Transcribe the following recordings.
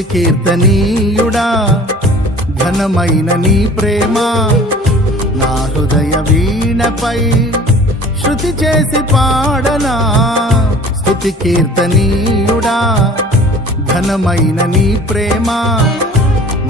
స్తుతి కీర్తనీయుడా ఘనమైన నీ ప్రేమ నా హృదయ వీణపై శృతి చేసి పాడనా. స్తుతి కీర్తనీయుడా ఘనమైన నీ ప్రేమ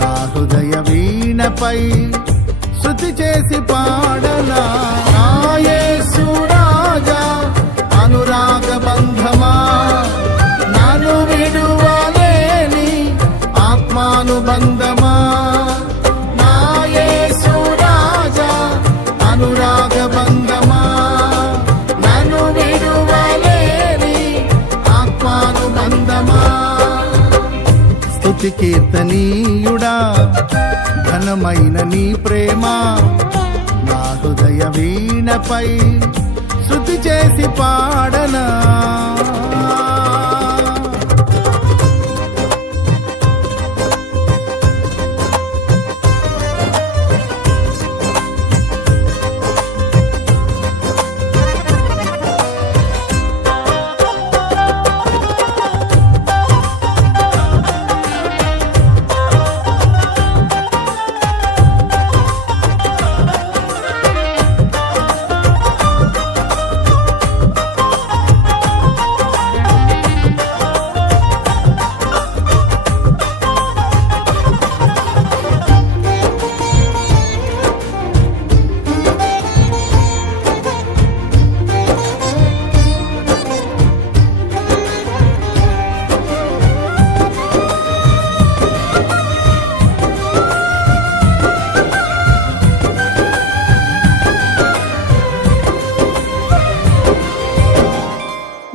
నా హృదయ వీణపై శృతి చేసి పాడనా. నా యేసు రాజా అనురాగ బంధమా నన్ను విడువలేని ఆత్మానుబంధమా. నా యేసు రాజా అనురాగ బంధమా నన్ను విడువలేని ఆత్మానుబంధమా. స్తుతి కీర్తనీయుడా ఘనమైన నీ ప్రేమ నా హృదయ వీణపై శృతి చేసి పాడనా.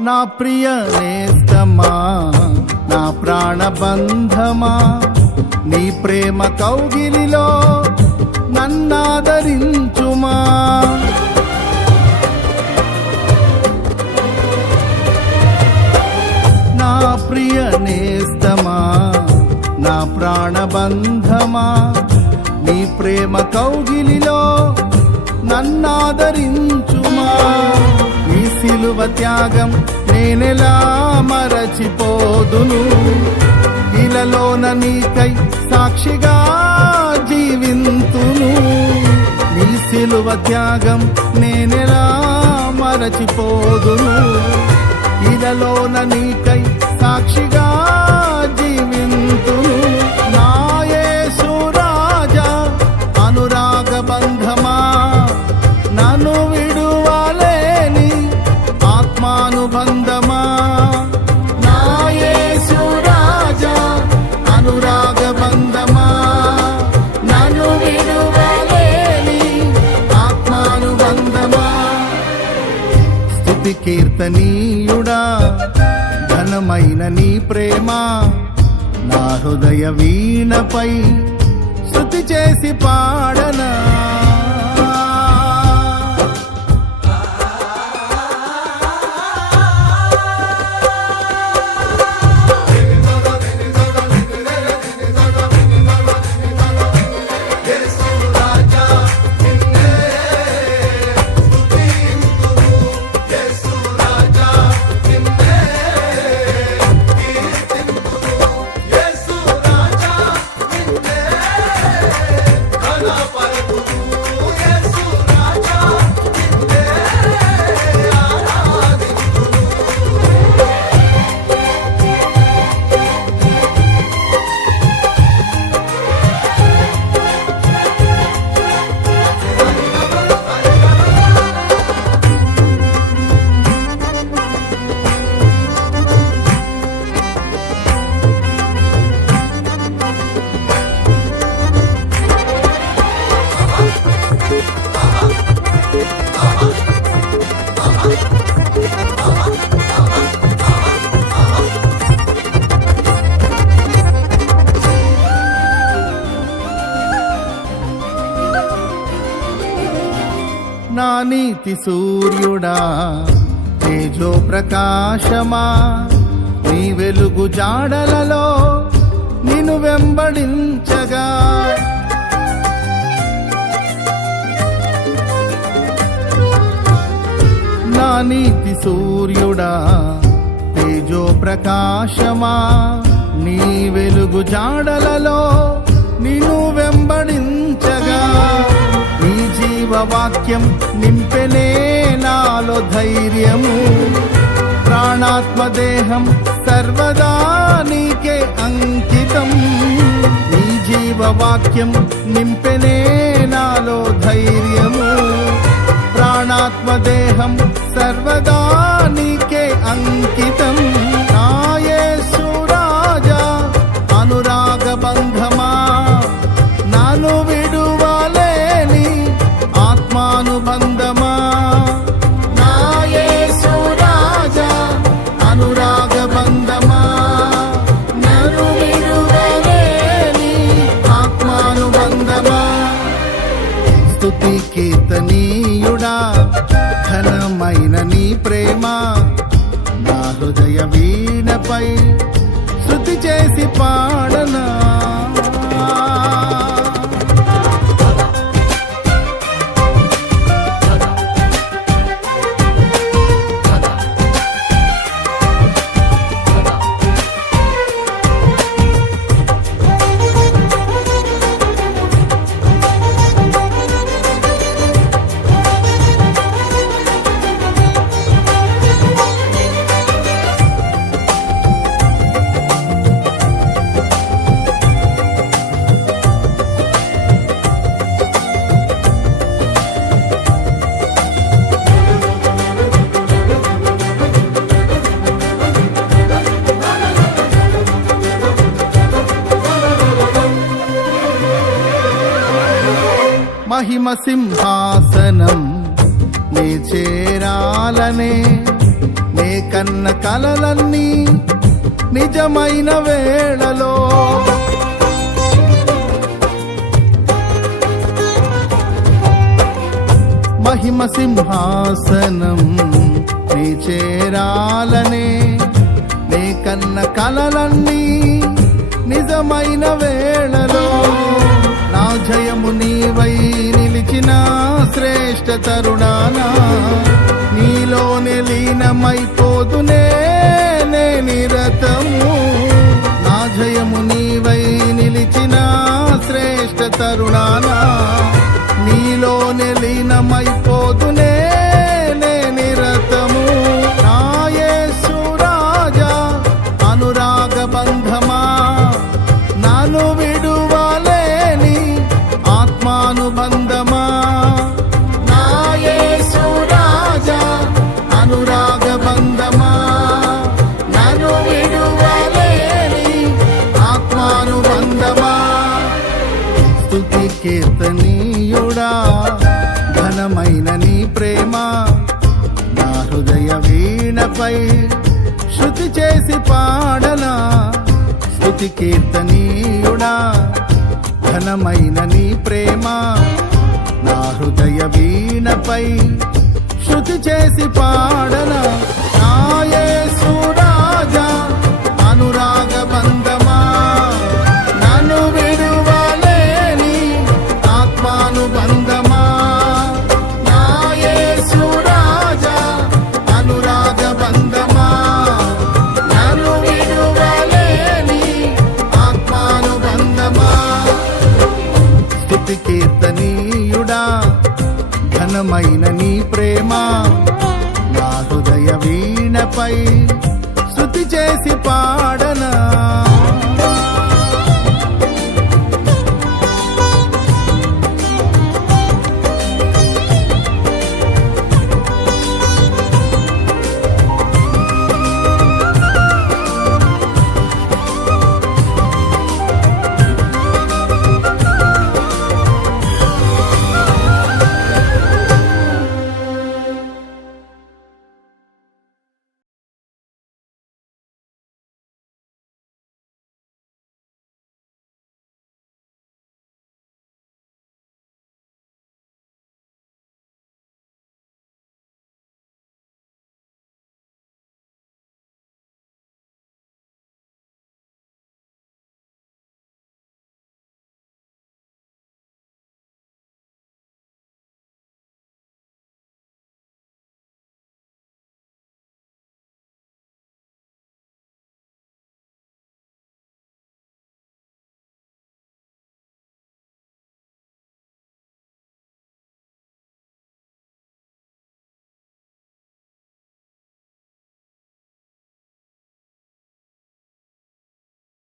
నా ప్రియ నేస్తమా నా ప్రాణబంధమా నీ ప్రేమ కౌగిలిలో నన్నాదరించుమా. నా ప్రియ నేస్తమా నా ప్రాణబంధమా నీ ప్రేమ కౌగిలిలో నన్నాదరించుమా. నీ సిలువ త్యాగం నేనెలా మరచిపోదును, ఇలలోన నీకై సాక్షిగా జీవింతును. నీ సిలువ త్యాగం నేనెలా మరచిపోదును, ఇలలోన నీకై సాక్షిగా జీవింతును. నా యేసు రాజా అనురాగ బంధమా నన్ను విడువలేని ఆత్మానుబంధమా. నా యేసు రాజా అనురాగ బంధమా నన్ను విడువలేని ఆత్మానుబంధమా. స్తుతి కీర్తనీయుడా ఘనమైన నీ ప్రేమ నా హృదయ వీణపై శృతి చేసి పాడనా. నా నీతి సూర్యుడా తేజో ప్రకాశమా నీ వెలుగు జాడలలో నిన్ను వెంబడించగా. నా నీతి సూర్యుడా తేజో ప్రకాశమా నీ వెలుగు జాడలలో నిన్ను వెంబడించగా నీ జీవవాక్యం నింపెనే నాలో ధైర్యము. ప్రాణాత్మదేహం సర్వదా నీకే అంకితం. నీ జీవవాక్యం నింపెనే నాలో ధైర్యము. ప్రాణాత్మదేహం సర్వదా నీకే అంకితం. నా యేసు రాజా అనురాగ బంధమా, నన్ను విడువలేని ఆత్మానుబంధమా. నా యేసు రాజా అనురాగ బంధమా, నన్ను విడువలేని ఆత్మానుబంధమా. స్తుతి కీర్తనీయుడా ఘనమైన నీ ప్రేమ నా హృదయ వీణపై శృతి చేసి పాడనా. మహిమ సింహాసనం నే చేరాలనే నే కన్న కలలన్నీ నిజమైన వేళలో. మహిమ సింహాసనం నే చేరాలనే నే కన్న కలలన్నీ నిజమైన వేళలో. నా జయము నీవై నిలిచిన శ్రేష్ఠ తరుణానా నీలోనే లీనమైపోదునే నే నిరతము. నా జయము నీవై నిలిచిన శ్రేష్ఠ తరుణానా నీలోనే లీనమైపోదునే నే నిరతము. నా యేసు రాజా అనురాగ బంధమా, నన్ను విడువలేని ఆత్మానుబంధమా. నా యేసు రాజా అనురాగ బంధమా, నన్ను విడువలేని ఆత్మానుబంధమా. స్తుతి కీర్తనీయుడా ఘనమైన నీ ప్రేమ నా హృదయ వీణపై శృతి చేసి పాడనా. స్తుతి కీర్తనీయుడా ఘనమైన నీ ప్రేమ నా హృదయ వీణపై శృతి చేసి పాడనా. నా యేసు రాజా అనురాగ బంధమా, నన్ను విడువలేని ఆత్మానుబంధమా. నా యేసు రాజా అనురాగ బంధమా, నన్ను విడువలేని ఆత్మానుబంధమా. స్తుతి కీర్తనీయుడా ఘనమైన నీ ప్రేమ నా హృదయ వీణపై శృతి చేసి పాడ